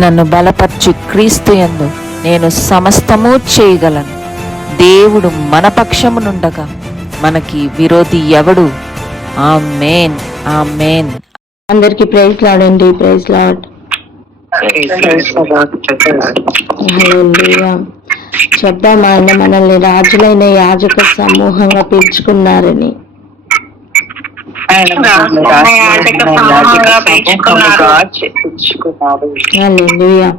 నన్ను బలపర్చు క్రీస్తు యందు నేను సమస్తము చేయగలను. దేవుడు మన పక్షమునుండగా మనకి విరోధి ఎవడు? Amen, amen. అందరికి ప్రైజ్ లార్డ్ అండి. Praise lord. హల్లెలూయా. చెప్దాం, ఆయన మనల్ని రాజులైన యాజక సమూహంగా పిలుచుకున్నారని. హల్లెలూయా.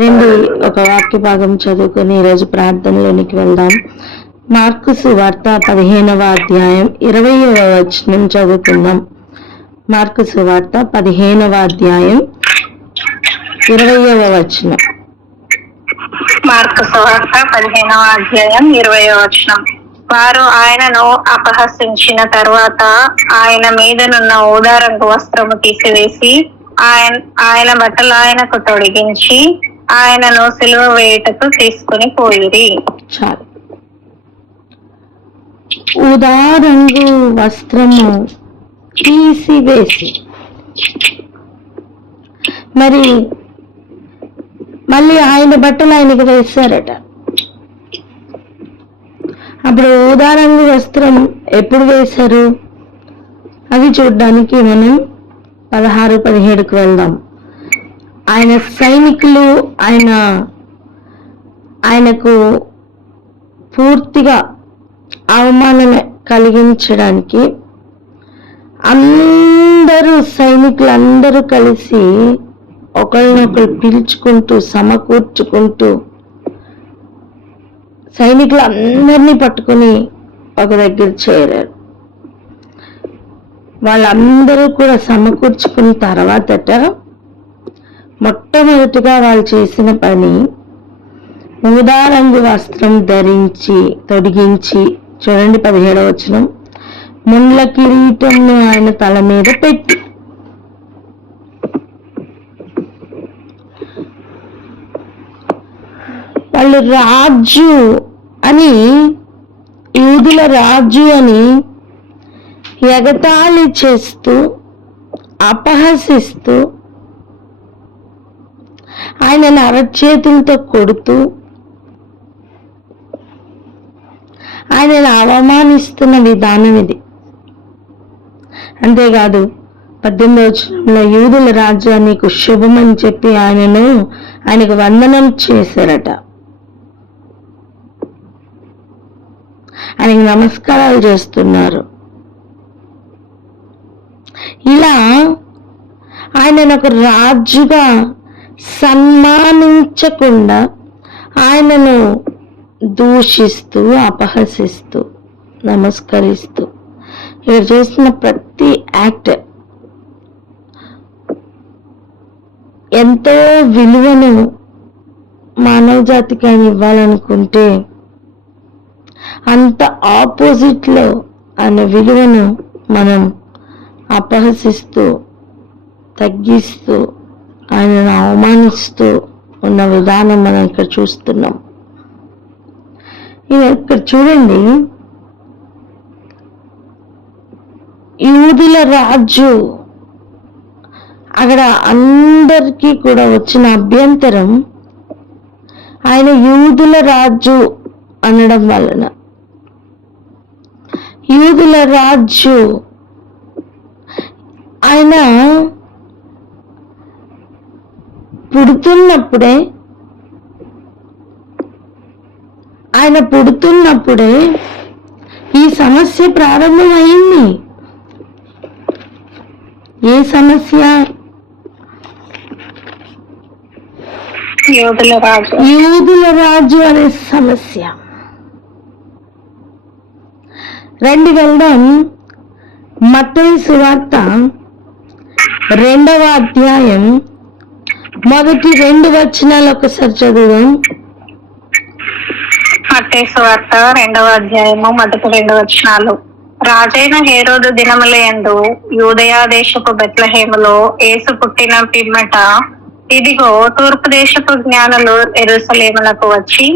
రండి, ఒక వాక్య భాగం చదువుకొని ఈరోజు ప్రార్థనలోనికి వెళ్దాం. మార్కు సువార్త 15వ అధ్యాయం 20వ వచనం చదువుకుందాం. మార్కు సువార్త 15వ అధ్యాయం 20వ వచనం. మార్కు సువార్త 15వ అధ్యాయం 20వ వచనం. వారు ఆయనను అపహసించిన తరువాత ఆయన మీదనున్న ఊదా రంగు వస్త్రము తీసివేసి ఆయన బట్టలు ఆయనకు తొడిగించి ఆయనను సిలువ వేయుటకు తీసుకుని పోయిరి. చాలు. ఊదా రంగు వస్త్రము తీసివేసి మళ్ళీ ఆయన బట్టలు ఆయనకు వేశారట. అప్పుడు ఊదా రంగు వస్త్రం ఎప్పుడు వేశారు అది చూడ్డానికి మనం 16-17కు వెళ్దాం. ఆయన సైనికులు ఆయనకు పూర్తిగా అవమానం కలిగించడానికి సైనికులందరూ కలిసి ఒకరినొకరు పిలుచుకుంటూ సమకూర్చుకుంటూ సైనికులందరినీ పట్టుకుని ఒక దగ్గర చేరారు. వాళ్ళందరూ కూడా సమకూర్చుకున్న తర్వాతట మొట్టమొదటిగా వాళ్ళు చేసిన పని ఊదా రంగు వస్త్రం తొడిగించి, చూడండి 17వ వచనం, ముండ్ల కిరీటంను ఆయన తల మీద పెట్టి వాళ్ళు రాజు అని, యూదుల రాజు అని ఎగతాళి చేస్తూ అపహసిస్తూ ఆయనను అరచేతులతో కొడుతూ ఆయనను అవమానిస్తున్న విధానం ఇది. అంతేకాదు 18వ వచనంలో యూదుల రాజు నీకు శుభమని చెప్పి ఆయనకు వందనం చేశారట. ఆయనకు నమస్కారాలు చేస్తున్నారు. ఇలా ఆయనను ఒక రాజుగా సన్మానించకుండా ఆయనను దూషిస్తూ అపహసిస్తూ నమస్కరిస్తూ ఇక్కడ చేస్తున్న ప్రతి యాక్ట్ ఎంతో విలువను మానవ జాతికి ఆయన ఇవ్వాలనుకుంటే అంత ఆపోజిట్ లో ఆయన విలువను మనం అపహసిస్తూ తగ్గిస్తూ ఆయనను అవమానిస్తూ ఉన్న విధానం మనం ఇక్కడ చూస్తున్నాం. ఇక్కడ చూడండి, యూదుల రాజు, అక్కడ అందరికీ కూడా వచ్చిన అభ్యంతరం ఆయన యూదుల రాజు అనడం వలన. యూదుల రాజు ఆయన పుడుతున్నప్పుడే ఈ సమస్య ప్రారంభమైంది. ఏ సమస్య? యూదుల రాజు అనే సమస్య. రండి వెళ్దాం, మత్తయి సువార్త 2వ అధ్యాయం మొదటి 2 వచనాలు ఒకసారి చదువుదాం. మత్తయి సువార్త 2వ అధ్యాయము మొదటి 2 వచనాలు. రాజైన హేరోదు దినములయందు యూదయా దేశపు బెత్లెహేములో యేసు పుట్టిన పిమ్మట ఇదిగో తూర్పు దేశపు జ్ఞానులు యెరూషలేమునకు వచ్చి,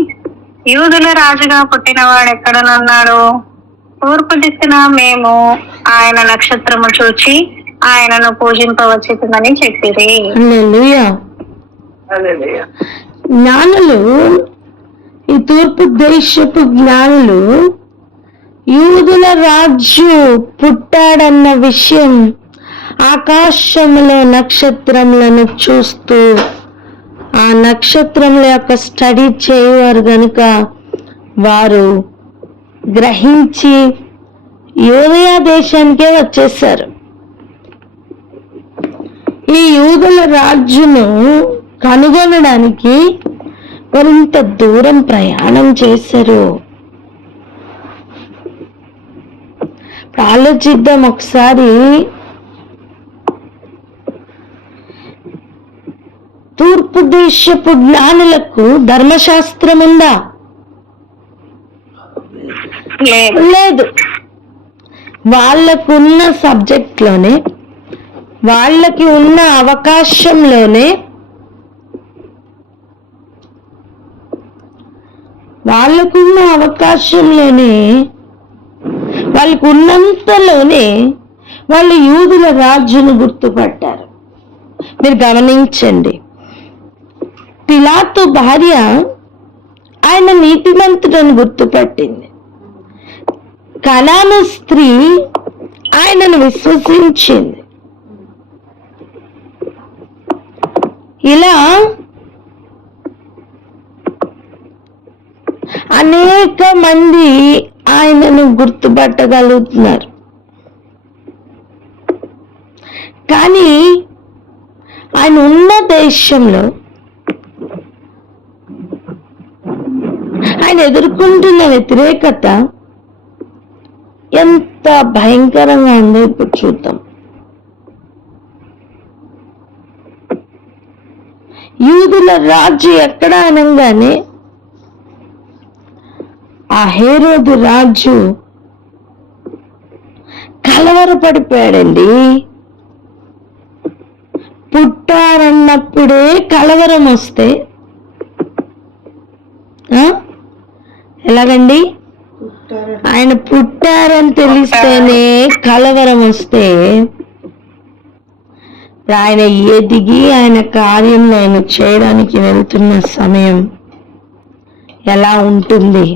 యూదుల రాజుగా పుట్టినవాడు ఎక్కడనున్నాడు? తూర్పు దిక్కున మేము ఆయన నక్షత్రము చూచి ఆయనను పూజింపవచ్చునని చెప్పిరి. హల్లెలూయా. జ్ఞానులు, ఈ తూర్పు దేశపు జ్ఞానులు యూదుల రాజు పుట్టాడన్న విషయం ఆకాశంలో నక్షత్రములను చూస్తూ ఆ నక్షత్రముల యొక్క స్టడీ చేయవారు గనుక వారు గ్రహించి యూదయ దేశానికే వచ్చేసారు. ఈ యూదుల రాజును కనుగొనడానికి మరింత దూరం ప్రయాణం చేశారు. ఆలోచిద్దాం ఒకసారి. తూర్పు దేశపు జ్ఞానులకు ధర్మశాస్త్రం ఉందా? లేదు. వాళ్ళకున్న సబ్జెక్ట్ లోనే, వాళ్ళకి ఉన్న అవకాశంలోనే, వాళ్ళకు ఉన్నంతలోనే వాళ్ళు యూదుల రాజును గుర్తుపట్టారు. మీరు గమనించండి, పిలాతు భార్య ఆయన నీతిమంతుడని గుర్తుపట్టింది. కనాను స్త్రీ ఆయనను విశ్వసించింది. ఇలా అనేక మంది ఆయనను గుర్తుపట్టగలుగుతున్నారు. కానీ ఆయన ఉన్న దేశంలో ఆయన ఎదుర్కొంటున్న వ్యతిరేకత ఎంత భయంకరంగా ఉందో ఇప్పుడు చూద్దాం. యూదుల రాజు ఎక్కడ అనగానే ఆ హేరోదు రాజు కలవరపడిపోయాడండి. పుట్టారన్నప్పుడే కలవరం వస్తే ఎలాగండి? ఆయన పుట్టారని తెలిస్తేనే కలవరం వస్తే ఆయన ఎదిగి ఆయన కార్యంలో ఆయన చేయడానికి వెళ్తున్న సమయం ఎలా ఉంటుంది?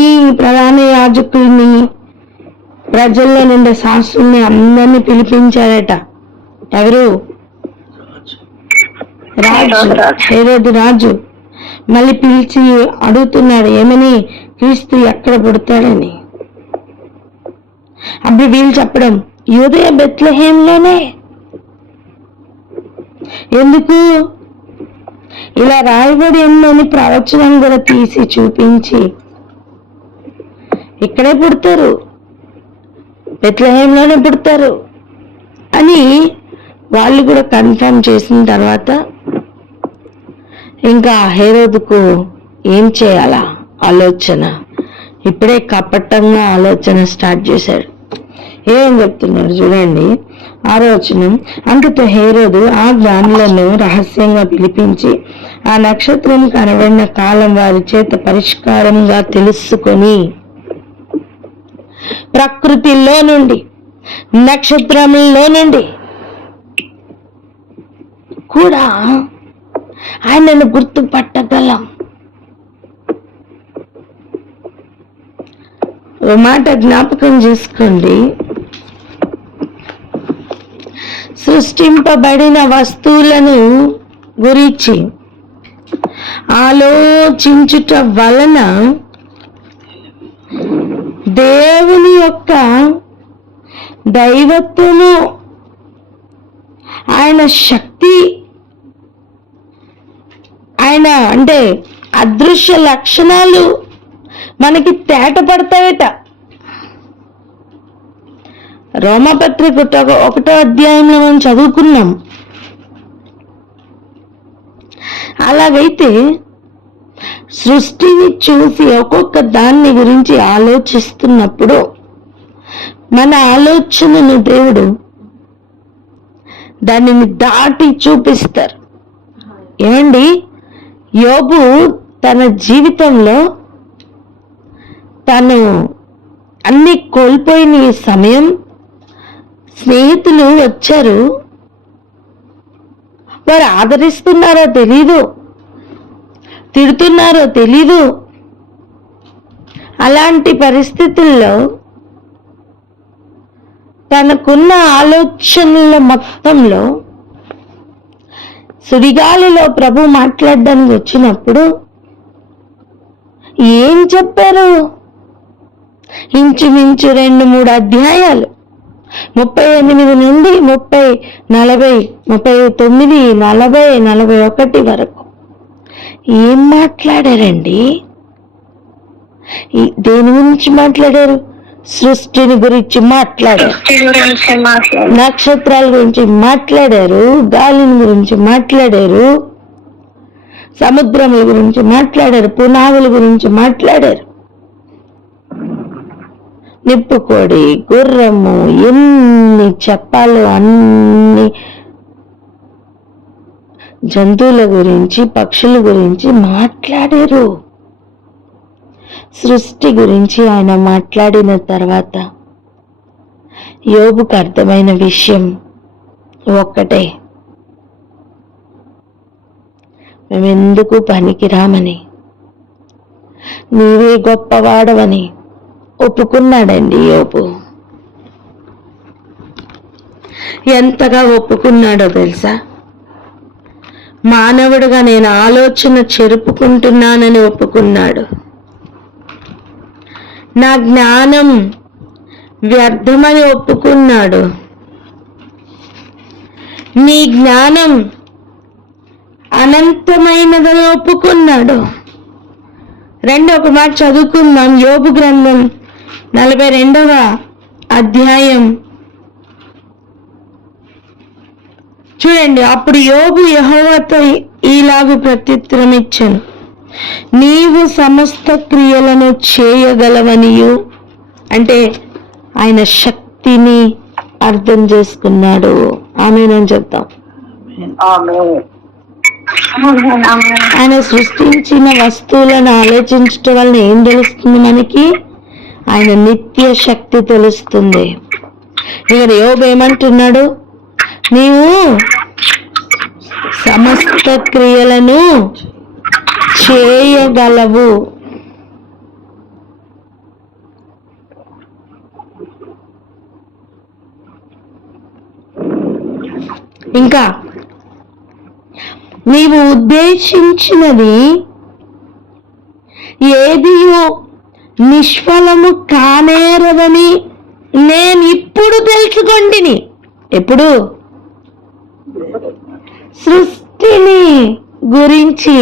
ఈ ప్రధాన యాజకుల్ని, ప్రజల్లో నుండి శాస్త్రుల్ని అందరినీ పిలిపించాడట. ఎవరు? హేరోదు రాజు. మళ్ళీ పిలిచి అడుగుతున్నాడు ఏమని, క్రీస్తు ఎక్కడ పుడతాడని. అప్పుడు వీళ్ళు చెప్పడం యూదయ బెత్లెహేంలోనే. ఎందుకు ఇలా రాయబడి ఉందని ప్రవచనం కూడా తీసి చూపించి ఇక్కడే పుడతారు, బెత్లెహేంలోనే పుడతారు అని వాళ్ళు కూడా కన్ఫర్మ్ చేసిన తర్వాత ఇంకా హేరోదుకు ఏం చేయాలా ఆలోచన, ఇప్పుడే కపటంగా ఆలోచన స్టార్ట్ చేశాడు. ఏం చెప్తున్నాడు చూడండి, 6వ వచనం. అంతటా హేరోదు ఆ జ్ఞానులను రహస్యంగా పిలిపించి ఆ నక్షత్రం కనబడిన కాలం వారి చేత పరిష్కారంగా తెలుసుకొని, ప్రకృతిలో నుండి, నక్షత్రంలో నుండి కూడా ఆయనను గుర్తుపట్టగలం. ఓ మాట జ్ఞాపకం చేసుకోండి, సృష్టింపబడిన వస్తువులను గురించి ఆలోచించుట వలన దేవుని యొక్క దైవత్వము, ఆయన శక్తి, ఆయన అంటే అదృశ్య లక్షణాలు మనకి తేటపడతాయట. రోమపత్రిక 1వ అధ్యాయంలో మనం చదువుకున్నాం. అలాగైతే సృష్టిని చూసి ఒక్కొక్క దాన్ని గురించి ఆలోచిస్తున్నప్పుడు మన ఆలోచనను దేవుడు దానిని దాటి చూపిస్తారు. ఏమండి, యోబు తన జీవితంలో తను అన్ని కోల్పోయిన ఈ సమయం స్నేహితులు వచ్చారు, వారు ఆదరిస్తున్నారో తెలీదు, తిడుతున్నారో తెలీదు. అలాంటి పరిస్థితుల్లో తనకున్న ఆలోచనల మొత్తంలో సుడిగాలిలో ప్రభు మాట్లాడడానికి వచ్చినప్పుడు ఏం చెప్పారు? ఇంచుమించు 2-3 అధ్యాయాలు 38 నుండి 30, 40, 39, 40, 41 వరకు ఏం మాట్లాడారండి? దేని గురించి మాట్లాడారు? సృష్టిని గురించి మాట్లాడారు, నక్షత్రాల గురించి మాట్లాడారు, గాలిని గురించి మాట్లాడారు, సముద్రముల గురించి మాట్లాడారు, పునాదుల గురించి మాట్లాడారు, నిప్పుకోడి, గుర్రము, ఎన్ని చెప్పాలో అన్ని జంతువుల గురించి, పక్షుల గురించి మాట్లాడారు. సృష్టి గురించి ఆయన మాట్లాడిన తర్వాత యోబుకు అర్థమైన విషయం ఒక్కటే, మేమెందుకు పనికిరామని, నీవే గొప్పవాడవని ఒప్పుకున్నాడండి యోబు. ఎంతగా ఒప్పుకున్నాడో తెలుసా? మానవుడిగా నేను ఆలోచన చెరుపుకుంటున్నానని ఒప్పుకున్నాడు. నా జ్ఞానం వ్యర్థమని ఒప్పుకున్నాడు. నీ జ్ఞానం అనంతమైనదని ఒప్పుకున్నాడు. ఒక మాట చదువుకుందాం. యోబు గ్రంథం 42వ అధ్యాయం చూడండి. అప్పుడు యోబు యెహోవాతో ఈలాగు ప్రత్యుత్తరం ఇచ్చెను, నీవు సమస్త క్రియలను చేయగలవనియు, అంటే ఆయన శక్తిని అర్థం చేసుకున్నాడు. ఆమేనని చెప్తాం. ఆయన సృష్టించిన వస్తువులను ఆలోచించటం వలన ఏం తెలుస్తుంది మనకి? ఆయన నిత్య శక్తి తెలుస్తుంది. ఇక్కడ యోబు ఏమంటున్నాడు? నీవు సమస్త క్రియలను చేయగలవు. ఇంకా నీవు ఉద్దేశించినది ఏదియో నిష్ఫలము కానేరదని నేను ఇప్పుడు తెలుసుకొంటిని. ఎప్పుడు? సృష్టిని గురించి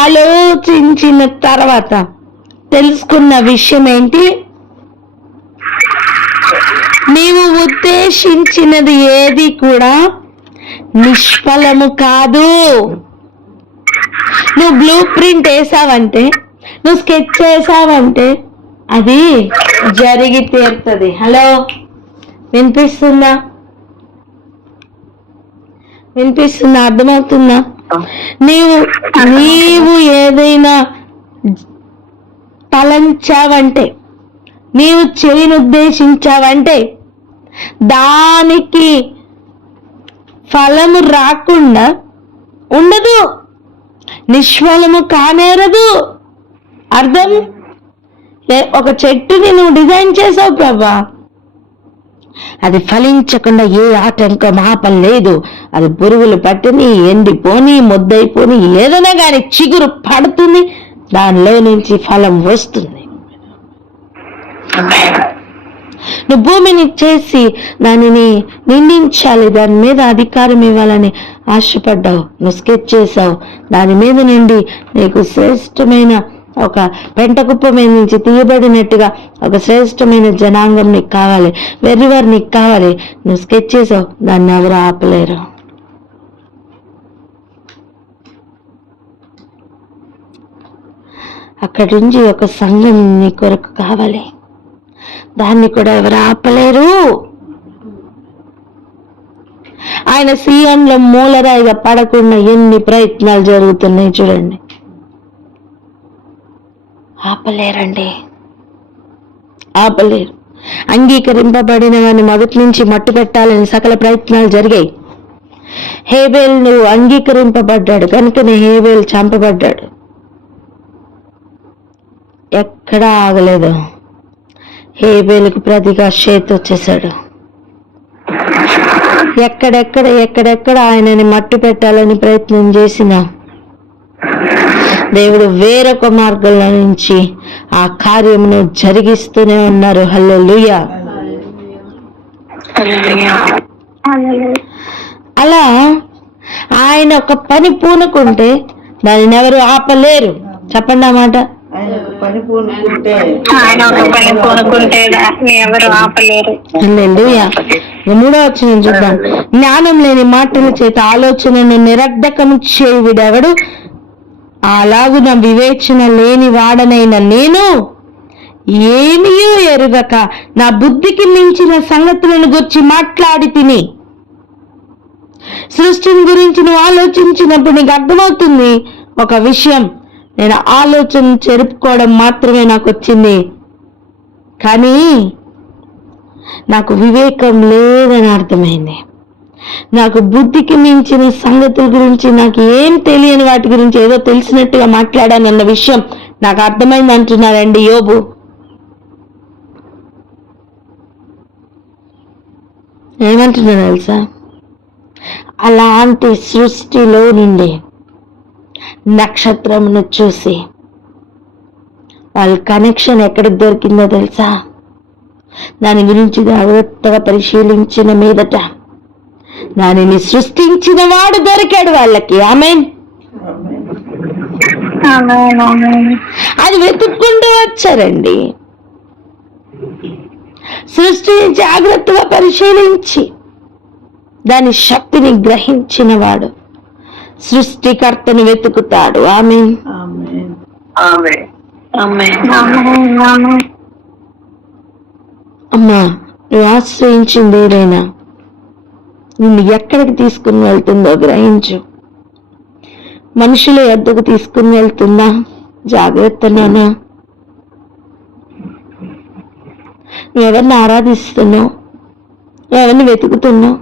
ఆలోచించిన తర్వాత తెలుసుకున్న విషయం ఏంటి? నీవు ఉద్దేశించినది ఏది కూడా నిష్ఫలము కాదు. నువ్వు బ్లూ ప్రింట్ వేసావంటే, నువ్వు స్కెచ్ చేసావంటే అది జరిగి తీరుతుంది. హలో, వినిపిస్తుందా? అర్థమవుతుందా? నీవు ఏదైనా తలంచావంటే, నీవు చేయను ఉద్దేశించావంటే దానికి ఫలము రాకుండా ఉండదు, నిష్ఫలము కానేరదు. అర్థం? ఒక చెట్టుని నువ్వు డిజైన్ చేసావు ప్రభా, అది ఫలించకుండా ఏ ఆటంకం ఆపం లేదు. అది పురుగులు పట్టిని, ఎండిపోని, ముద్దైపోని, ఏదైనా కానీ చిగురు పడుతుంది, దానిలో నుంచి ఫలం వస్తుంది. నువ్వు భూమిని చేసి దానిని నిందించాలి, దాని మీద అధికారం ఇవ్వాలని ఆశపడ్డావు, నువ్వు స్కెచ్ చేసావు, దాని మీద నుండి నీకు శ్రేష్టమైన ఒక పెంటకుప్ప మీద నుంచి తీయబడినట్టుగా ఒక శ్రేష్టమైన జనాంగం నీకు కావాలి, వెర్రివారు నీకు కావాలి. నువ్వు స్కెచ్ చేసావు, దాన్ని ఎవరు ఆపలేరు. అక్కడి నుంచి ఒక సంఘం నీ కొరకు కావాలి, దాన్ని కూడా ఎవరు ఆపలేరు. ఆయన సీఎంలో మూలరాయిగా పడకుండా ఎన్ని ప్రయత్నాలు జరుగుతున్నాయి చూడండి. ఆపలేరండి, ఆపలేరు. అంగీకరింపబడిన వాడిని మొదటి నుంచి మట్టు పెట్టాలని సకల ప్రయత్నాలు జరిగాయి. హేబేలు అంగీకరింపబడ్డాడు కనుకనే హేబేలు చంపబడ్డాడు. ఎక్కడా ఆగలేదు. హేబేలుకు ప్రతిగా షేతు వచ్చేసాడు. ఎక్కడెక్కడ ఆయనని మట్టు పెట్టాలని ప్రయత్నం చేసిన దేవుడు వేరొక మార్గంలో నుంచి ఆ కార్యమును జరిగిస్తూనే ఉన్నారు. హల్లెలూయా. అలా ఆయన ఒక పని పూనుకుంటే దానిని ఎవరు ఆపలేరు. చెప్పండి ఆ మాట. ఆయన ఒక పని పూనుకుంటే ఎవరు ఆపలేరు. హల్లెలూయా. 3వ వచనం చూద్దాం. జ్ఞానం లేని మాటల చేత ఆలోచనను నిరర్ధకము చేయుడెవడు? అలాగున వివేచన లేని వాడనైన నేను ఏమీయూ ఎరుగక నా బుద్ధికి మించిన సంగతులను గురించి మాట్లాడి తిని. సృష్టిని గురించి నువ్వు ఆలోచించినప్పుడు నీకు అర్థమవుతుంది ఒక విషయం. నేను ఆలోచన చెరుపుకోవడం మాత్రమే నాకు వచ్చింది, కానీ నాకు వివేకం లేదని అర్థమైంది. నాకు బుద్ధికి మించిన సంగతుల గురించి, నాకు ఏం తెలియని వాటి గురించి ఏదో తెలిసినట్టుగా మాట్లాడానన్న విషయం నాకు అర్థమైంది అంటున్నారండి యోబు. ఏమంటున్నాడు తెలుసా? అలాంటి సృష్టిలో నుండి నక్షత్రమును చూసి వాళ్ళ కనెక్షన్ ఎక్కడికి దొరికిందో తెలుసా? దాని గురించి జాగ్రత్తగా పరిశీలించిన మీదట దానిని సృష్టించిన వాడు దొరికాడు వాళ్ళకి. ఆమేన్. అది వెతుక్కుంటూ వచ్చారండి. సృష్టిని జాగ్రత్తగా పరిశీలించి దాని శక్తిని గ్రహించిన వాడు సృష్టికర్తను వెతుకుతాడు. ఆమేన్. అమ్మా, నువ్వు ఆశ్రయించింది ఏదైనా నిన్ను ఎక్కడికి తీసుకుని వెళ్తుందో గ్రహించు. మనుషుల యొద్దకు తీసుకుని వెళ్తుందా? జాగ్రత్త నాన్న. నువ్వెవరిని ఆరాధిస్తున్నావు? ఎవరిని వెతుకుతున్నావు?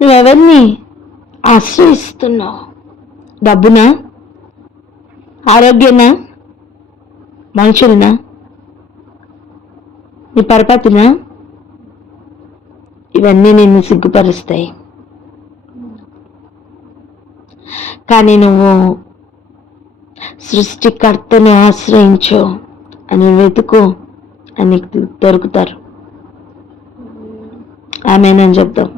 నువ్వెవరిని ఆశ్రయిస్తున్నావు? డబ్బునా? ఆరోగ్యనా? మనుషులనా? నీ పరపతినా? ఇవన్నీ నిన్ను సిగ్గుపరుస్తాయి. కానీ నువ్వు సృష్టికర్తను ఆశ్రయించు, అని వెతుకు, అని దొరుకుతారు. ఆమేనని చెప్తాం.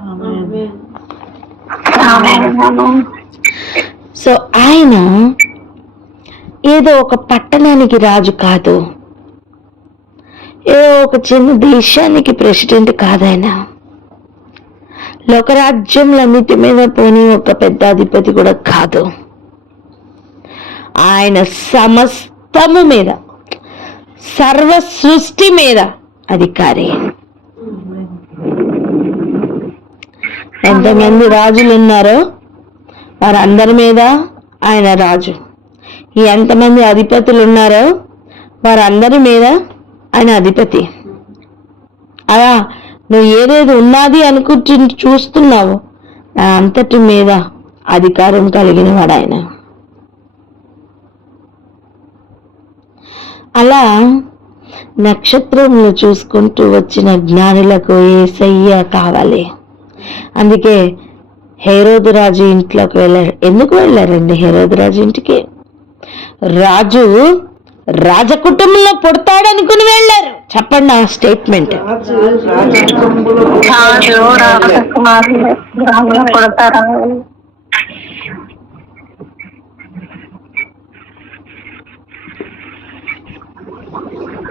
సో ఆయన ఏదో ఒక పట్టణానికి రాజు కాదు, ఏదో ఒక చిన్న దేశానికి ప్రెసిడెంట్ కాదాయన. లోకరాజ్యంలన్నిటి మీద పోని ఒక పెద్ద అధిపతి కూడా కాదు. ఆయన సమస్తము మీద, సర్వ సృష్టి మీద అధికారి. ఎంతమంది రాజులు ఉన్నారో వారందరి మీద ఆయన రాజు. ఎంతమంది అధిపతులు ఉన్నారో వారందరి మీద ఆయన అధిపతి. అలా నువ్వు ఏదేది ఉన్నది అనుకుంటు చూస్తున్నావు, అంతటి మీద అధికారం కలిగిన వాడు ఆయన. అలా నక్షత్రంలో చూసుకుంటూ వచ్చిన జ్ఞానులకు యేసయ్య కావాలి. అందుకే హేరోదు రాజు ఇంట్లోకి వెళ్ళారు. ఎందుకు వెళ్ళారండి హేరోదు రాజు ఇంటికి? రాజు రాజకుటుంబంలో పుడతాడనుకుని వెళ్ళారు. చెప్పండి ఆ స్టేట్మెంట్.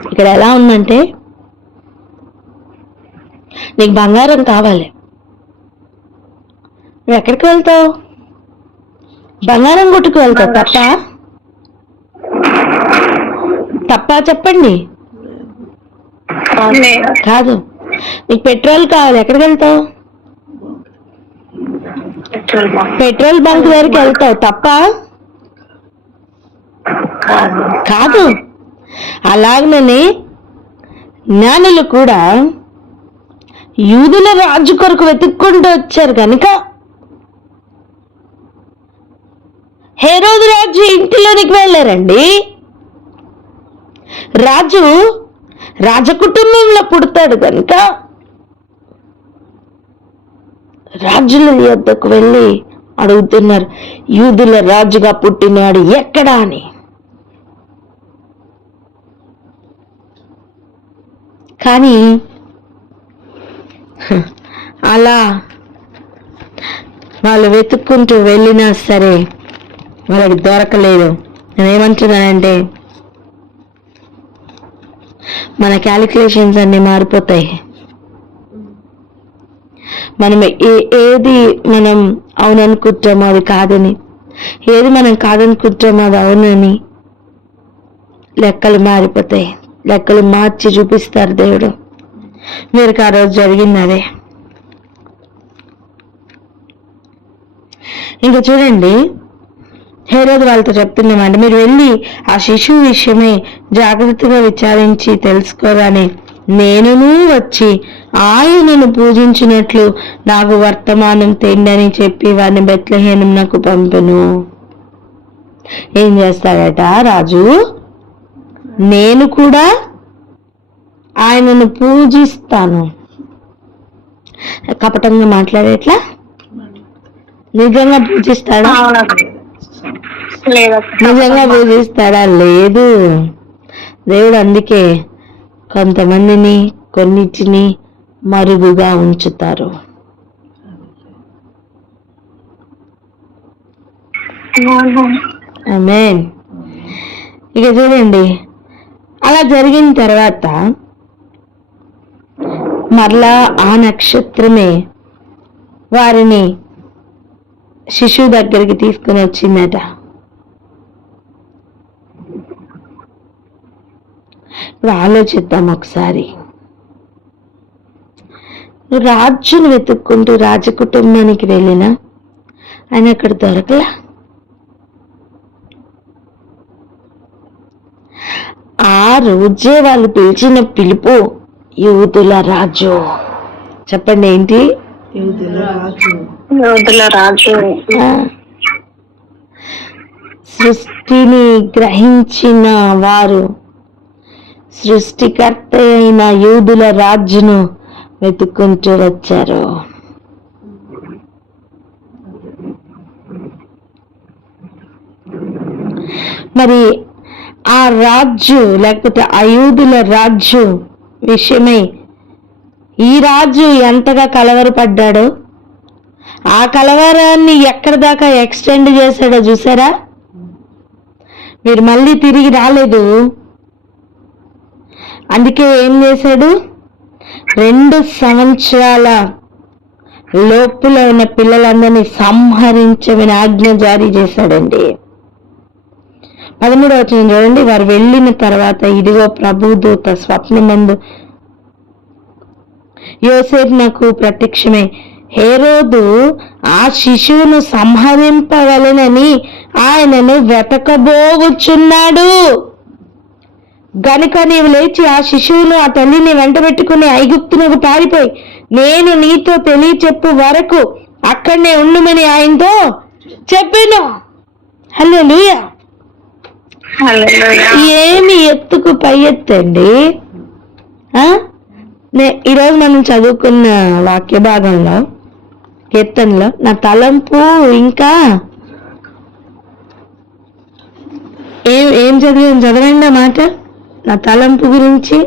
ఇక్కడ ఎలా ఉందంటే, నీకు బంగారం కావాలి, నువ్వు ఎక్కడికి వెళ్తావు? బంగారం కొట్టుకు వెళ్తావు. తప్ప చెప్పండి. కాదు. నీకు పెట్రోల్ కావాలి, ఎక్కడికి వెళ్తావు? పెట్రోల్ బంక్ దగ్గరికి వెళ్తావు. తప్ప కాదు. అలాగనే జ్ఞానులు కూడా యూదుల రాజు కొరకు వెతుక్కుంటూ వచ్చారు కనుక హేరోదు రాజు ఇంటిలోనికి వెళ్ళారండి. రాజు రాజకుటుంబంలో పుడతాడు కనుక రాజుల యొద్దకు వెళ్ళి అడుగుతున్నారు, యూదుల రాజుగా పుట్టినాడు ఎక్కడా అని. కానీ అలా వాళ్ళు వెతుక్కుంటూ వెళ్ళినా సరే వాళ్ళకి దొరకలేదు. నేనేమంటున్నానంటే మన క్యాలిక్యులేషన్స్ అన్నీ మారిపోతాయి. మనం ఏది మనం అవుననుకుంటామో అది కాదని, ఏది మనం కాదనుకుంటామో అది అవునని లెక్కలు మారిపోతాయి. లెక్కలు మార్చి చూపిస్తారు దేవుడు. మీరు ఆ రోజు జరిగింది అదే. ఇంకా చూడండి, హేరోదు వాళ్ళతో చెప్తున్నామంటే, మీరు వెళ్ళి ఆ శిశువు విషయమే జాగ్రత్తగా విచారించి తెలుసుకోగానే నేనును వచ్చి ఆయనను పూజించినట్లు నాకు వర్తమానం తెండి అని చెప్పి వారిని బెత్లెహేమునకు పంపెను. ఏం చేస్తాడట రాజు? నేను కూడా ఆయనను పూజిస్తాను. కపటంగా మాట్లాడేట్లా? నిజంగా పూజిస్తాడా? నిజంగా పూజిస్తాడా? లేదు. దేవుడు అందుకే కొంతమందిని కొన్నిటిని మరుగుగా ఉంచుతారు. ఆమేన్. ఇక చూడండి, అలా జరిగిన తర్వాత మరలా ఆ నక్షత్రమే వారిని శిశువు దగ్గరికి తీసుకుని వచ్చిందట. ఇప్పుడు ఆలోచిద్దాం ఒకసారి. రాజును వెతుక్కుంటూ రాజకుటుంబానికి వెళ్ళినా ఆయన అక్కడ దొరకలా. ఆ రోజే వాళ్ళు పిలిచిన పిలుపు యూదుల రాజు. చెప్పండి ఏంటి? యూదుల రాజు. సృష్టిని గ్రహించిన వారు సృష్టికర్త అయిన యూదుల రాజును వెతుక్కుంటూ వచ్చారు. మరి ఆ రాజు లేకపోతే ఆ యూదుల రాజు విషయమై ఈ రాజు ఎంతగా కలవరపడ్డాడో, ఆ కలవరాన్ని ఎక్కడి దాకా ఎక్స్టెండ్ చేశాడో చూసారా? మీరు మళ్ళీ తిరిగి రాలేదు. అందుకే ఏం చేశాడు? 2 సంవత్సరాల లోపుల ఉన్న పిల్లలందరినీ సంహరించమని ఆజ్ఞ జారీ చేశాడండి. 13వ వచనం చూడండి. వారు వెళ్ళిన తర్వాత ఇదిగో ప్రభుదూత స్వప్నమందు యోసేపునకు ప్రత్యక్షమై, హేరోదు ఆ శిశువును సంహరింపవలెనని ఆయనను వెతకబోగుచున్నాడు గనుక నీవు లేచి ఆ శిశువును ఆ తల్లిని వెంటబెట్టుకుని ఐగుప్తునకు పారిపోయి నేను నీతో తెలియచెప్పు వరకు అక్కడనే ఉండుమని ఆయనతో చెప్పాను. హల్లెలూయా. ఏమి ఎత్తుకు పై ఎత్తండి. ఈరోజు మనం చదువుకున్న వాక్య భాగంలో కీర్తనలో నా తలంపు ఇంకా ఏం చదవండి ఆ మాట. నా తలంపు గురించి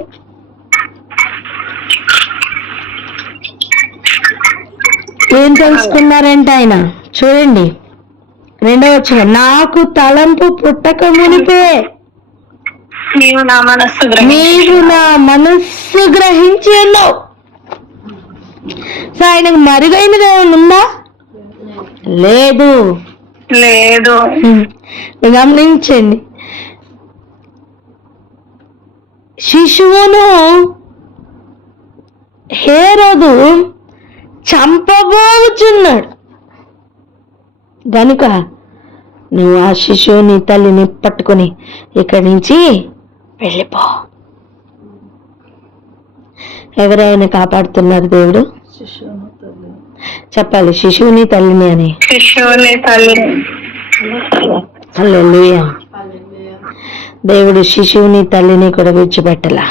ఏం తెలుసుకున్నారంటే ఆయన చూడండి 2వ వచనం, నాకు తలంపు పుట్టక మునిపే నీవు నా మనస్సు గ్రహించి ఉన్నావు. సో ఆయనకు మరుగైనది ఏమైనా ఉందా? లేదు. గమనించండి, శిశువును హేరోదు చంపబోచున్నాడు గనుక నువ్వు ఆ శిశువుని తల్లిని పట్టుకొని ఇక్కడి నుంచి వెళ్ళిపో. ఎవరైనా కాపాడుతున్నారు దేవుడు? చెప్పాలి, శిశువుని తల్లిని అని. శిశువుని తల్లిని. హల్లెలూయా. దేవుడు శిశువుని తల్లిని కూడా విడిచిపెట్టలా,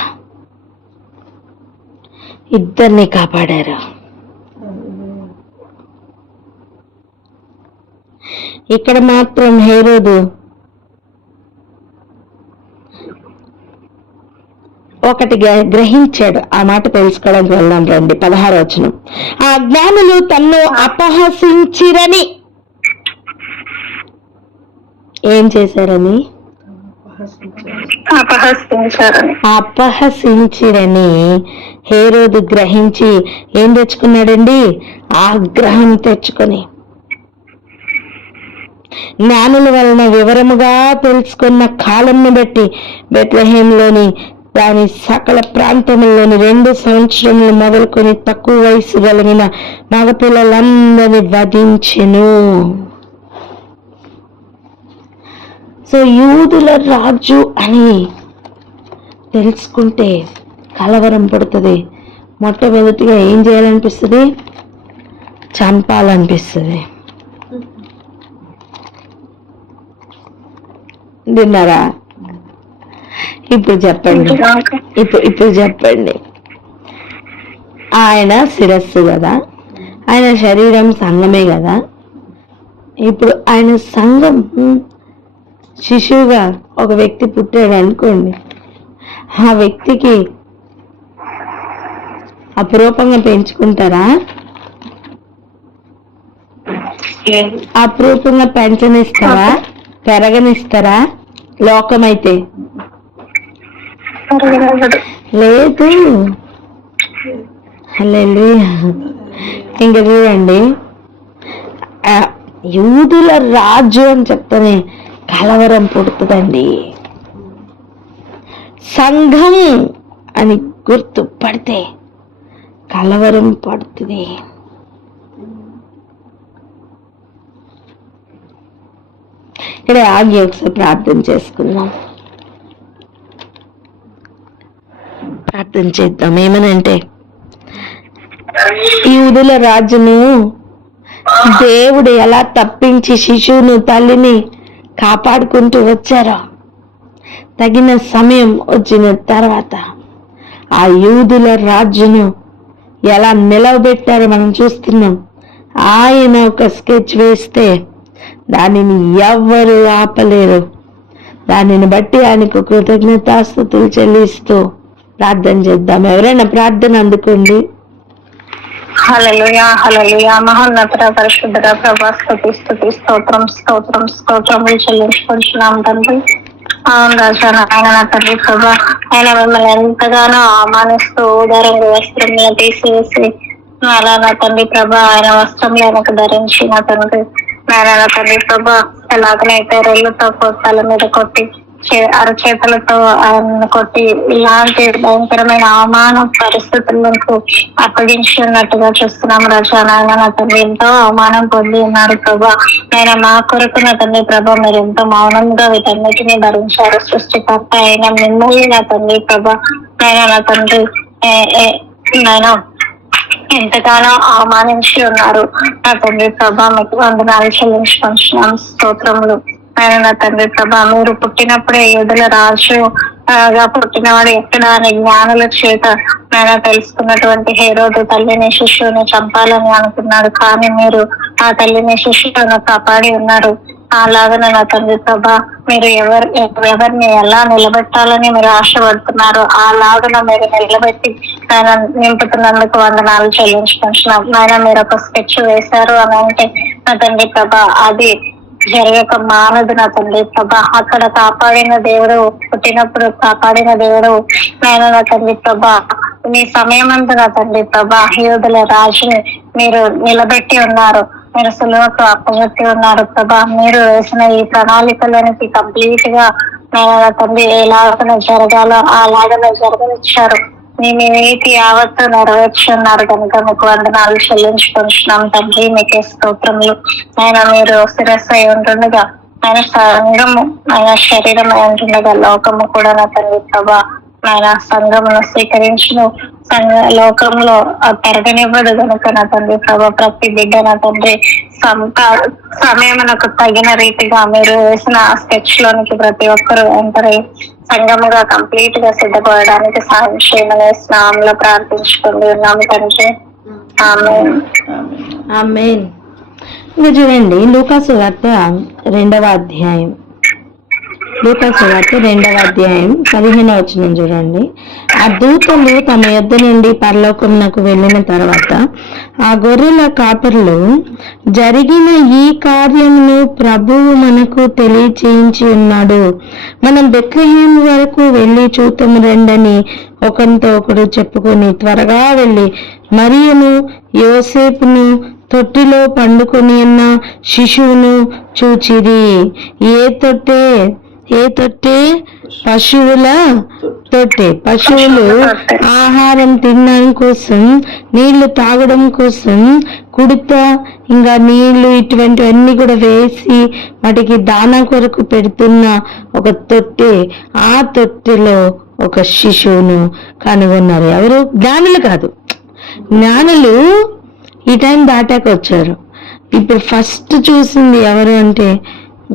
ఇద్దరిని కాపాడారు. ఇక్కడ మాత్రం హేరోదు ఒకటి గ్రహించాడు. ఆ మాట తెలుసుకోవడానికి వెళ్దాం రండి. 16వ వచనం. ఆ జ్ఞానులు తన్ను అపహసించిరని. ఏం చేశారని? అపహసించిరని హేరోదు గ్రహించి ఏం తెచ్చుకున్నాడండి? ఆగ్రహం తెచ్చుకొని, జ్ఞానుల వలన వివరముగా తెలుసుకున్న కాలంను బట్టి బెత్లెహేంలోని దాని సకల ప్రాంతముల్లోని 2 సంవత్సరములు మొదలుకొని తక్కువ వయసు కలిగిన మగపిల్లలందరినీ వధించెను. సో యూదుల రాజు అని తెలుసుకుంటే కలవరం పడుతుంది. మొట్టమొదటిగా ఏం చేయాలనిపిస్తుంది? చంపాలనిపిస్తుంది. విన్నారా? ఇప్పుడు చెప్పండి, ఇప్పుడు చెప్పండి. ఆయన శిరస్సు కదా, ఆయన శరీరం సంఘమే కదా. ఇప్పుడు ఆయన సంఘం శిశువుగా ఒక వ్యక్తి పుట్టాడు అనుకోండి, ఆ వ్యక్తికి అపురూపంగా పెంచుకుంటారా? అపురూపంగా పెంచనిస్తారా? పెరగనిస్తారా? లోకమైతే లేదు. హల్లెలూయా. ఇంకా చూడండి, యూదుల రాజు అని చెప్తానే కలవరం పుడుతుందండి. సంఘం అని గుర్తుపడితే కలవరం పడుతుంది. ఇక్కడ ఆగి ఒకసారి ప్రార్థన చేసుకుందాం. ప్రార్థన చేద్దాం. ఏమనంటే, యూదుల రాజును దేవుడు ఎలా తప్పించి శిశువును తల్లిని కాపాడుకుంటూ వచ్చారో, తగిన సమయం వచ్చిన తర్వాత ఆ యూదుల రాజును ఎలా నిలవబెట్టారో మనం చూస్తున్నాం. ఆయన ఒక స్కెచ్ వేస్తే దానిని ఎవ్వరు ఆపలేరు. దానిని బట్టి ఆయనకు కృతజ్ఞతాస్తుతులు చెల్లిస్తూ ప్రార్థన చేద్దాం. ఎవరైనా ప్రార్థన అందుకోండి. హల్లెలూయా, హల్లెలూయా. మహోన్నత పరిశుద్ధ ప్రభా, స్తుతి స్తుతి స్తోత్రం స్తోత్రం స్తోత్రములు చెల్లించుకుంటున్నాం తండ్రి. అవును రాజా, ఆయన నా తండ్రి ప్రభా, ఆయన మిమ్మల్ని ఎంతగానో అవమానిస్తూ ఊదారంగు వస్త్రంలో తీసివేసి అలా నా తండ్రి ప్రభా ఆయన వస్త్రంలో నాకు ధరించి నా తండ్రి నాయన నా తండ్రి ప్రభా ఎలాగనైతే రెల్లుతో తల మీద కొట్టి అరచేతులతో ఆయన కొట్టి ఇలాంటి భయంకరమైన అవమాన పరిస్థితులకు అప్పగించి ఉన్నట్టుగా చూస్తున్నాం రాజా. నాయన నా తండ్రి ఎంతో అవమానం పొంది ఉన్నారు ప్రభా. నేను మా కొరకు నా తండ్రి ప్రభా మీరు ఎంతో మౌనంగా వీటన్నిటిని భరించారు. సృష్టికర్త అయిన మిమ్మల్ని నా తండ్రి ప్రభా నాయన నా తండ్రి నాయన ఎంతగానో అవమానించి ఉన్నారు నా తండ్రి ప్రభా. మీకు వందనాలు చెల్లించుకుంటున్నాం, స్తోత్రములు. ఆయన నా తండ్రి ప్రభా, మీరు పుట్టినప్పుడే యూదుల రాజు గా పుట్టినవాడు ఎక్కడ అని జ్ఞానుల చేత ఆయన తెలుసుకున్నటువంటి హేరోదు తల్లిని శిశువుని చంపాలని అనుకున్నాడు. కానీ మీరు ఆ తల్లిని శిశువును కాపాడి ఉన్నారు. అలాగనే నా తండ్రి ప్రభా మీరు ఎవరిని ఎలా నిలబెట్టాలని మీరు ఆశపడుతున్నారు, అలాగన మీరు నిలబెట్టి ఆయన నింపుతున్నందుకు వందనాలు చెల్లించుకుంటున్నాం. ఆయన మీరు ఒక స్కెచ్ వేశారు అని అంటే నా తండ్రి ప్రభా అది జరగక మానదు నా తండ్రి ప్రభా. అక్కడ కాపాడిన దేవుడు, పుట్టినప్పుడు కాపాడిన దేవుడు నేను నా తండ్రి ప్రభా మీ సమయమందు నా తండ్రి ప్రభా యూదుల రాజుని మీరు నిలబెట్టి ఉన్నారు, మీరు సులువకు అప్పగొట్టి ఉన్నారు ప్రభా. మీరు వేసిన ఈ ప్రణాళికలకి కంప్లీట్ గా నేను నా తండ్రి ఎలాగన జరగాలో అలాగనే జరగనిచ్చారు. మీ నీతి యావత్తు నెరవేర్చున్నారు కనుక మీకు వందనాలు చెల్లించుకుంటున్నాం తండ్రి. మీకే స్తోత్రములు. ఆయన మీరు శిరస్సు అయి ఉంటుండగా ఆయన సంఘము ఆయన శరీరం అయి ఉంటుండగా లోకము కూడా నా తండ్రి ప్రభా ఆయన సంఘమును స్వీకరించును, సంఘ లోకంలో పెరగనివ్వడు కనుక నా తండ్రి ప్రభా ప్రతి బిడ్డ నా తండ్రి సమయమునకు తగిన రీతిగా మీరు వేసిన స్కెచ్ లోనికి ప్రతి ఒక్కరు ఎంటర్ సంఘముగా కంప్లీట్ గా సిద్ధపడడానికి సహాయం చేయమని స్నామంలో ప్రార్థించుకుంటూ ఉన్నాము తండ్రి. ఆమేన్. ఆమేన్. ఇక చూడండి లూకాసు వార్త 2వ అధ్యాయం, లూకాసు వార్త 2వ అధ్యాయం 15వ వచనం చూడండి. ఆ దూతలు తమ యొద్ద నుండి పరలోకమునకు వెళ్ళిన తర్వాత ఆ గొర్రెల కాపరులు జరిగిన ఈ కార్యమును ప్రభువు మనకు తెలియచేయించి ఉన్నాడు, మనం బెత్లెహేము వరకు వెళ్ళి చూతము రండని ఒకరితో ఒకడు చెప్పుకొని త్వరగా వెళ్ళి మరియును యోసేపును తొట్టిలో పండుకొని ఉన్న శిశువును చూచిరి. ఏ తొట్టే? పశువుల తొట్టె. పశువులు ఆహారం తినడం కోసం, నీళ్లు తాగడం కోసం కుడిత ఇంకా నీళ్లు ఇటువంటివన్నీ కూడా వేసి వాటికి దానా కొరకు పెడుతున్న ఒక తొట్టె. ఆ తొట్టెలో ఒక శిశువును కనుగొన్నారు. ఎవరు? జ్ఞానులు కాదు. జ్ఞానులు ఈ టైం దాటాక వచ్చారు. ఇప్పుడు ఫస్ట్ చూసింది ఎవరు అంటే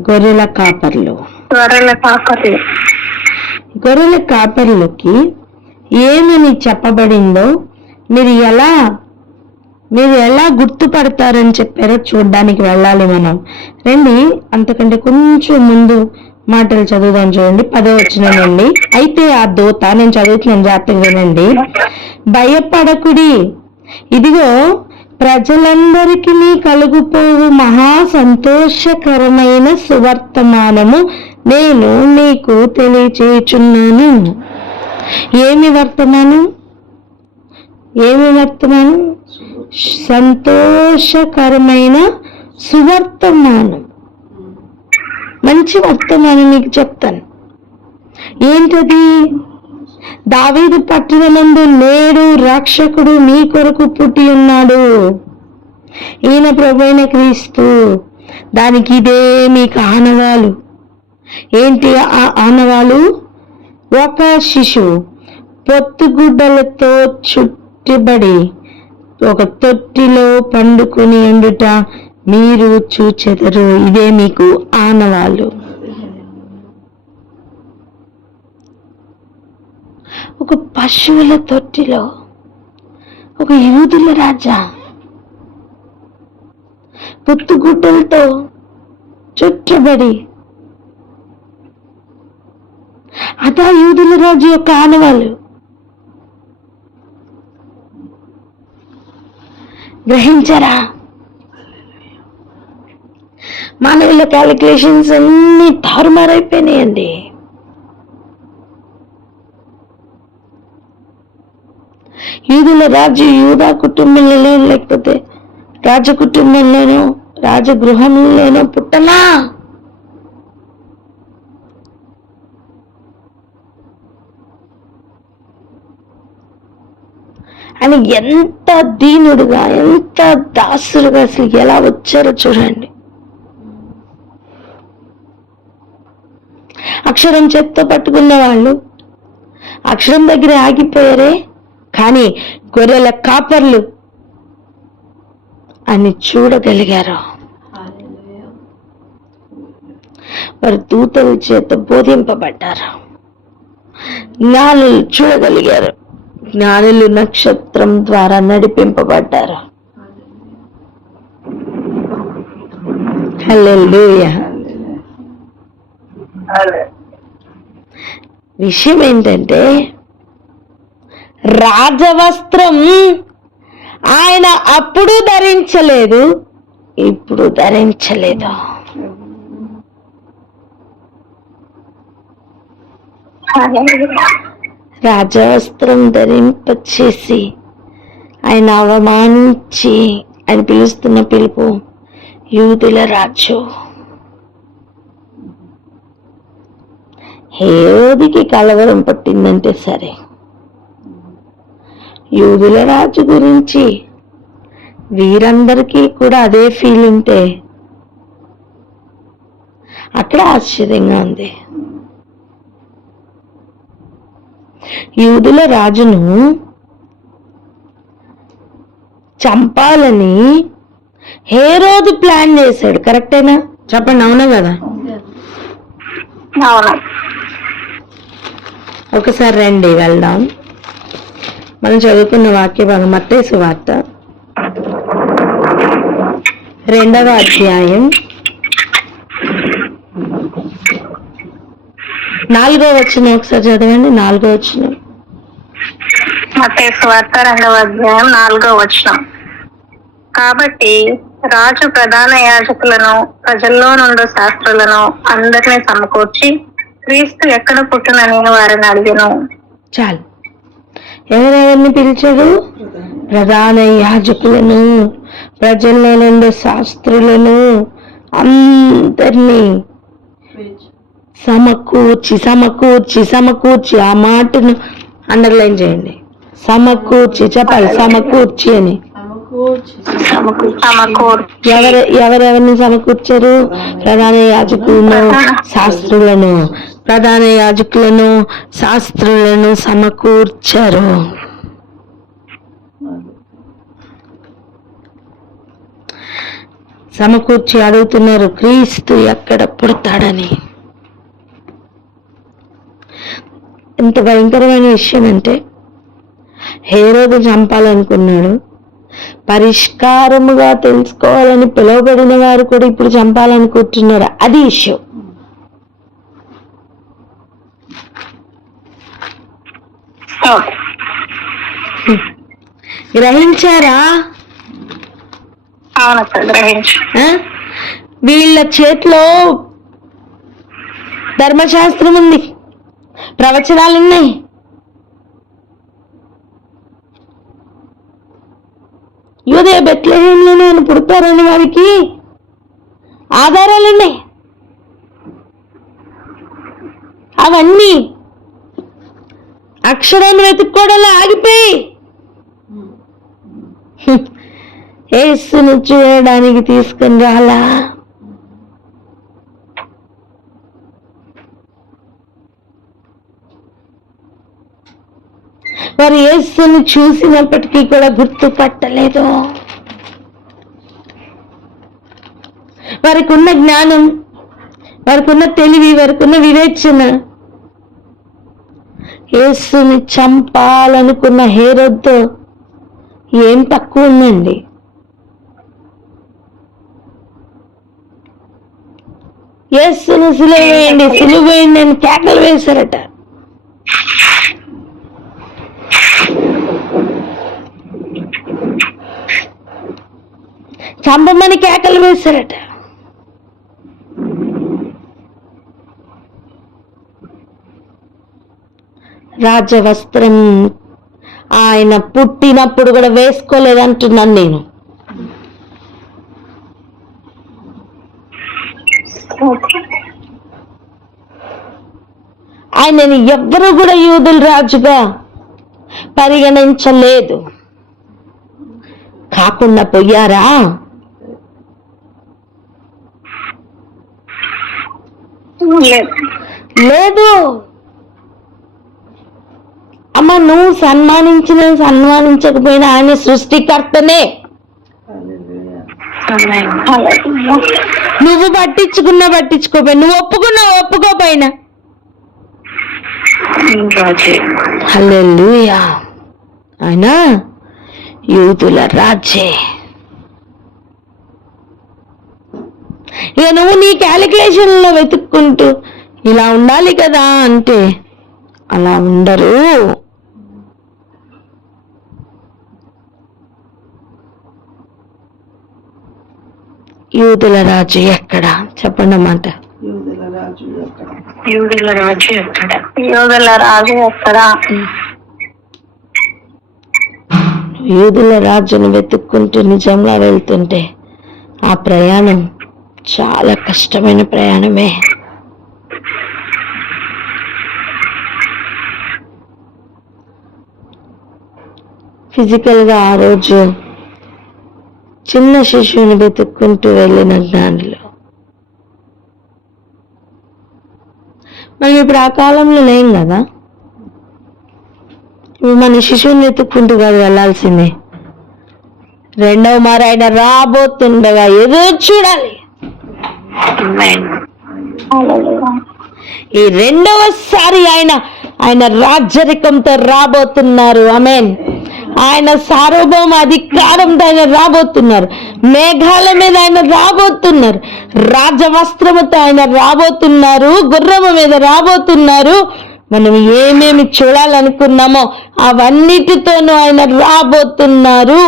గొర్రెల కాపర్లు. గొర్రెల కాపర్లకి ఏమని చెప్పబడిందో మీరు ఎలా గుర్తుపడతారని చెప్పారో చూడ్డానికి వెళ్ళాలి మనం. రండి, అంతకంటే కొంచెం ముందు మాటలు చదువుదాం. చూడండి 10వ వచనం నుండి. అయితే ఆ దూత, నేను చదువుతున్నాను జాగ్రత్తగా వినండి. భయపడకుడి, ఇదిగో ప్రజలందరికీ కలుగుపోవు మహా సంతోషకరమైన సువర్తమానము నేను మీకు తెలియచేయుచున్నాను. ఏమి వర్తమానం? సంతోషకరమైన సువర్తమానం. మంచి వర్తమానం మీకు చెప్తాను. ఏంటది? దావీదు పట్టణమందు నేడు రక్షకుడు మీ కొరకు పుట్టి ఉన్నాడు, ఈయన ప్రభువైన క్రీస్తు. దానికి ఇదే మీకు ఆనవాలు. ఏంటి ఆ ఆనవాలు? ఒక శిశువు పొత్తుగుడ్డలతో చుట్టబడి ఒక తొట్టిలో పండుకొని ఉండుట మీరు చూచెదరు. ఇదే మీకు ఆనవాలు. ఒక పశువుల తొట్టిలో ఒక యూదుల రాజా పొత్తుగుడ్డలతో చుట్టబడి, అదా యూదుల రాజు యొక్క ఆనవాళ్ళు. గ్రహించరా? మానవుల క్యాలిక్యులేషన్స్ అన్ని తారుమారైపోయినాయండి. యూదుల రాజు యూదా కుటుంబంలోనో లేకపోతే రాజ కుటుంబంలోనో రాజగృహంలోనో పుట్టలా. ఆయన ఎంత దీనుడుగా, ఎంత దాసులుగా అసలు ఎలా వచ్చారో చూడండి. అక్షరం చేత్తో పట్టుకున్న వాళ్ళు అక్షరం దగ్గర ఆగిపోయారే, కానీ గొర్రెల కాపర్లు అని చూడగలిగారు. వారు దూతల చేత బోధింపబడ్డారు. జ్ఞానులు చూడగలిగారు. జ్ఞానులు నక్షత్రం ద్వారా నడిపింపబడ్డారు. హల్లెలూయా. విషయం ఏంటంటే రాజవస్త్రం ఆయన అప్పుడు ధరించలేదు, ఇప్పుడు ధరించలేదు. రాజవస్త్రం ధరింపచేసి ఆయన అవమానించి ఆయన పిలుస్తున్న పిలుపు యూదుల రాజు. హేరోదికి కలవరం పట్టిందంటే సరే, యూదుల రాజు గురించి వీరందరికీ కూడా అదే ఫీల్ ఉంటే అక్కడ ఆశ్చర్యంగా ఉంది. యూదుల రాజును చంపాలని హేరోదు ప్లాన్ చేశాడు. కరెక్టేనా? చెప్పండి, అవునా కదా? అవును. ఒకసారి రండి వెళ్దాం. మనం చదువుకున్న వాక్య భాగం మత్తయి సువార్త 2వ అధ్యాయం 4వ వచనం ఒకసారి చదవండి. 4వ వచనం. మత్తయి సువార్త 2వ అధ్యాయం 4వ వచనం. కాబట్టి రాజు ప్రధాన యాజకులను, ప్రజల్లో నుండి శాస్త్రులను అందరినీ సమకూర్చి క్రీస్తు ఎక్కడ పుట్టునని వారిని అడిగెను. చాలు. ఎవరెవరిని పిలిచాడు? ప్రధాన యాజకులను, ప్రజల్లో నుండి శాస్త్రులను అందరినీ సమకూర్చి సమకూర్చి సమకూర్చి, ఆ మాటను అండర్లైన్ చేయండి. సమకూర్చి చెప్పాలి, సమకూర్చి అని. ఎవరెవరిని సమకూర్చారు? ప్రధాన యాజకులను, శాస్త్రులను. ప్రధాన యాజకులను, శాస్త్రులను సమకూర్చారు. సమకూర్చి అడుగుతున్నారు క్రీస్తు ఎక్కడ పుడతాడని. ఎంత భయంకరమైన విషయం అంటే, హేరోదు చంపాలనుకున్నాడు. పరిష్కారముగా తెలుసుకోవాలని పిలువబడిన వారు కూడా ఇప్పుడు చంపాలనుకుంటున్నారు. అది ఇష్యూ. గ్రహించారా? వీళ్ళ చేతిలో ధర్మశాస్త్రం ఉంది, ప్రవచనాలున్నాయి. యూదయ బెత్లెహేంలోనే ఆయన పుడతారని వారికి ఆధారాలున్నాయి. అవన్నీ అక్షరాన్ని వెతుక్కోవడంలో ఆగిపోయి యేసును చూడడానికి తీసుకుని రాలా. వారు యేసుని చూసినప్పటికీ కూడా గుర్తుపట్టలేదు. వారికి ఉన్న జ్ఞానం, వారికి ఉన్న తెలివి, వారికి ఉన్న వివేచన యేసుని చంపాలనుకున్న హేరోద్తో ఏం తక్కువ ఉందండి? యేసును సిలువేయండి, సిలువేయండి అని కేకలు వేశారట. చంపమని కేకలు వేశారట. రాజవస్త్రం ఆయన పుట్టినప్పుడు కూడా వేసుకోలేదంటున్నాను నేను. ఆయనని ఎవ్వరూ కూడా యూదుల రాజుగా పరిగణించలేదు. కాకుండా పోయారా? లేదు. అమ్మ, నువ్వు సన్మానించకపోయినా ఆయన సృష్టికర్తనే. నువ్వు పట్టించుకోపోయినా, నువ్వు ఒప్పుకోపోయినా హల్లెలూయా, ఆయన యూదుల రాజే. ఇక నువ్వు నీ క్యాలిక్యులేషన్లో వెతుక్కుంటూ ఇలా ఉండాలి కదా అంటే అలా ఉండరు. యూదుల రాజు ఎక్కడ? చెప్పండి అన్నమాట. యూదుల రాజు ఎక్కడ? యూదుల రాజును వెతుక్కుంటూ నిజంగా వెళ్తుంటే ఆ ప్రయాణం చాలా కష్టమైన ప్రయాణమే. ఫిజికల్గా ఆ రోజు చిన్న శిశువుని వెతుక్కుంటూ వెళ్ళిన జ్ఞానులు మనం ఇప్పుడు ఆ కాలంలో లేం కదా. ఇప్పుడు మన శిశువుని ఎత్తుక్కుంటూ కాదు వెళ్ళాల్సిందే. రెండవ మారు ఆయన రాబోతుండగా ఎదురు చూడాలి. ఈ రెండవసారి ఆయన రాజరికంతో రాబోతున్నారు. ఆమేన్. ఆయన సార్వభౌమ అధికారంతో ఆయన రాబోతున్నారు. మేఘాల మీద ఆయన రాబోతున్నారు. రాజవస్త్రముతో ఆయన రాబోతున్నారు. గుర్రము మీద రాబోతున్నారు. మనం ఏమేమి చూడాలనుకున్నామో అవన్నిటితోనూ ఆయన రాబోతున్నారు.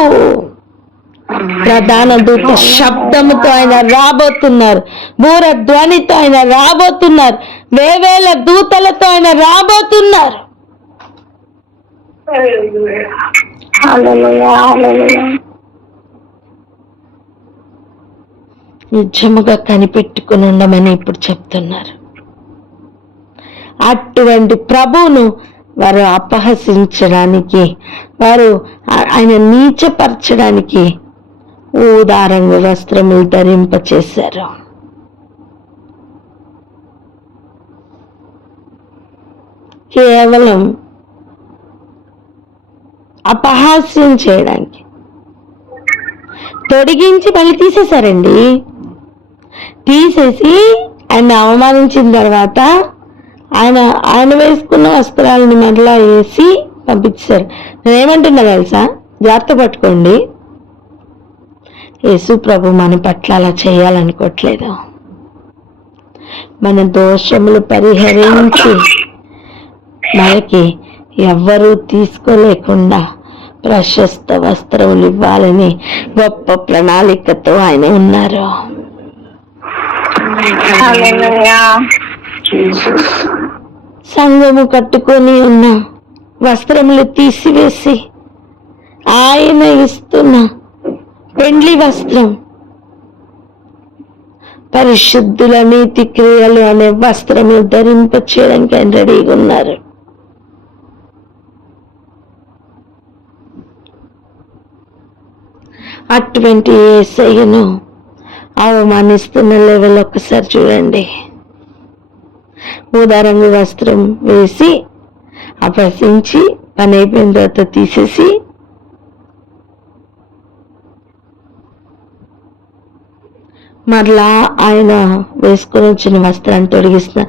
ప్రధాన దూత శబ్దముతో ఆయన రాబోతున్నారు. బూర ధ్వనితో ఆయన రాబోతున్నారు. వేవేల దూతలతో ఆయన రాబోతున్నారు. నిజముగా కనిపెట్టుకుని ఉండమని ఇప్పుడు చెప్తున్నారు. అటువంటి ప్రభువును వారు అపహసించడానికి, వారు ఆయన నీచపరచడానికి ఊదా రంగు వస్త్రములు ధరింపచేశారు. కేవలం అపహాస్యం చేయడానికి తొడిగించి మళ్ళీ తీసేశారండి. తీసేసి ఆయన అవమానించిన తర్వాత ఆయన వేసుకున్న వస్త్రాలను మరలా వేసి పంపించారు. నేనేమంటున్నా తెలుసా? జాగ్రత్త పట్టుకోండి. యేసు ప్రభు మన పట్ల అలా చేయాలనుకోవట్లేదు. మన దోషములు పరిహరించి మనకి ఎవ్వరూ తీసుకోలేకుండా ప్రశస్త వస్త్రములు ఇవ్వాలని గొప్ప ప్రణాళికతో ఆయన ఉన్నారు. సంఘము కట్టుకొని ఉన్న వస్త్రములు తీసివేసి ఆయన ఇస్తున్న పెండ్లి వస్త్రం, పరిశుద్ధుల నీతి క్రియలు అనే వస్త్రము ధరింప చేయడానికి ఆయన రెడీగా ఉన్నారు. అటువంటి యేసయ్యను అవమానిస్తున్న లెవెల్ ఒక్కసారి చూడండి. ఊదా రంగు వస్త్రం వేసి అపహసించి పని అయిపోయిన తర్వాత తీసేసి మరలా ఆయన వేసుకొని వచ్చిన వస్త్రాన్ని తొలగిస్తున్న